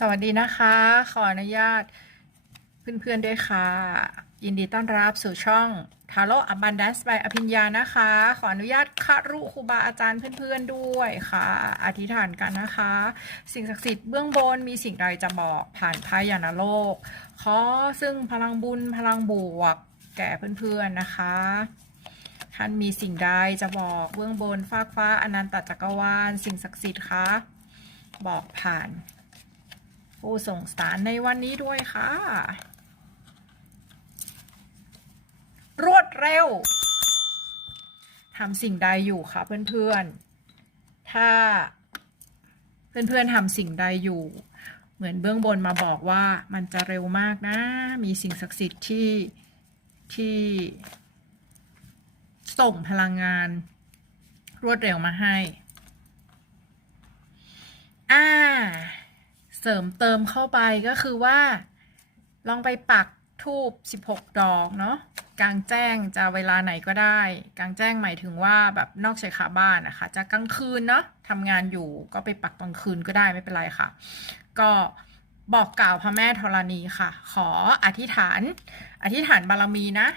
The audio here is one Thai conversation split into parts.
สวัสดีนะคะ ขออนุญาตเพื่อนๆด้วยค่ะ ยินดีต้อนรับสู่ช่องทาโร่อับันดัสไปอภิญญานะคะ ขออนุญาตคารุครูบาอาจารย์เพื่อนๆด้วยค่ะ อธิษฐานกันนะคะ สิ่งศักดิ์สิทธิ์เบื้องบนมีสิ่งใดจะบอกผ่านพายานโลก ขอซึ่งพลังบุญพลังบวกแก่เพื่อนๆนะคะท่านมีสิ่งใดจะบอกเบื้องบนฟากฟ้าอนันตจักรวาลสิ่งศักดิ์สิทธิ์คะบอกผ่าน ผู้ส่งสารในวันนี้ด้วยค่ะ รวดเร็วทำสิ่งใดอยู่คะเพื่อนๆ ถ้าเพื่อนๆทำสิ่งใดอยู่ เหมือนเบื้องบนมาบอกว่ามันจะเร็วมากนะ มีสิ่งศักดิ์สิทธิ์ที่ที่ส่งพลังงาน รวดเร็วมาให้ อ่า เสริมเติมเข้าไปก็คือว่า ลองไปปักทูบ16 ดอกเนาะกลางแจ้งจะเวลาไหนก็ได้กลางแจ้งหมายถึงว่าแบบนอกชายคาบ้านนะคะ จะกลางคืนเนาะทำงานอยู่ก็ไปปักกลางคืนก็ได้ไม่เป็นไรค่ะ ก็บอกกล่าวพระแม่ธรณีค่ะ ขออธิษฐาน อธิษฐานบารมีนะ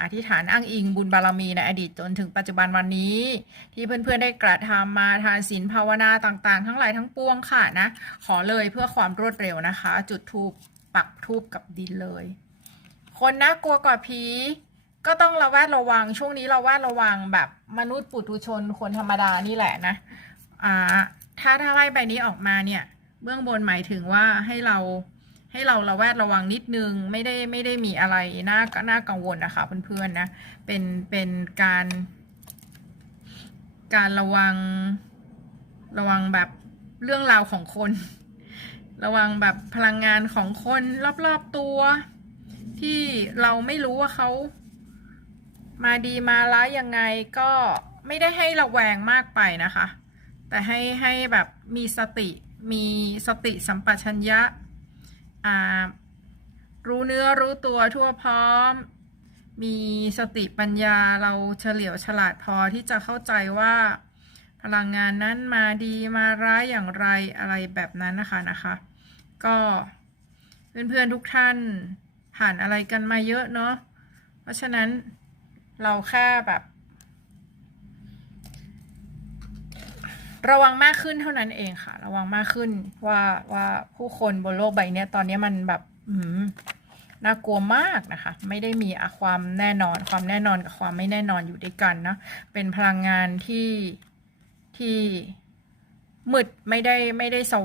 อธิษฐานอ้างอิงบุญบารมีในอดีตจนถึงปัจจุบันวันนี้ ที่เพื่อนๆได้กระทำมาทานศีลภาวนาต่างๆ ทั้งหลายทั้งปวงค่ะนะ ขอเลยเพื่อความรวดเร็วนะคะ จุดทูปปักทูบกับดินเลย คนน่ากลัวกว่าผีก็ต้องระแวดระวังช่วงนี้เราแวดระวังแบบมนุษย์ปุถุชนคนธรรมดานี่แหละนะอ่าถ้าถ้าไล่ใบนี้ออกมาเนี่ย เบื้องบนหมายถึงว่าให้เรา ให้เราระแวดระวังนิดนึง ไม่ได้ไม่ได้มีอะไรน่าน่ากังวลนะคะเพื่อนๆนะ เป็นเป็นการ การระวังระวังแบบเรื่องราวของคน ระวังแบบพลังงานของคนรอบๆตัว ที่เราไม่รู้ว่าเขามาดีมาร้ายยังไงก็ไม่ได้ให้ระแวงมากไปนะคะ แต่ให้ให้แบบมีสติมีสติสัมปชัญญะ รู้เนื้อรู้ตัวทั่วพร้อม มีสติปัญญาเราเฉลียวฉลาดพอที่จะเข้าใจว่า พลังงานนั้นมาดีมาร้ายอย่างไรอะไรแบบนั้นนะคะนะคะ ก็เพื่อนๆทุกท่านผ่านอะไรกันมาเยอะเนาะเพราะฉะนั้นเราแค่แบบ ระวังมากขึ้นเท่านั้นเองค่ะ ระวังมากขึ้นว่าว่าผู้คนบนโลกใบนี้ตอนนี้มันแบบอืมน่ากลัวมากนะคะ ไม่ได้มีความแน่นอน ความแน่นอนกับความไม่แน่นอนอยู่ด้วยกันนะ เป็นพลังงานที่ที่มืดไม่ได้ไม่ได้สว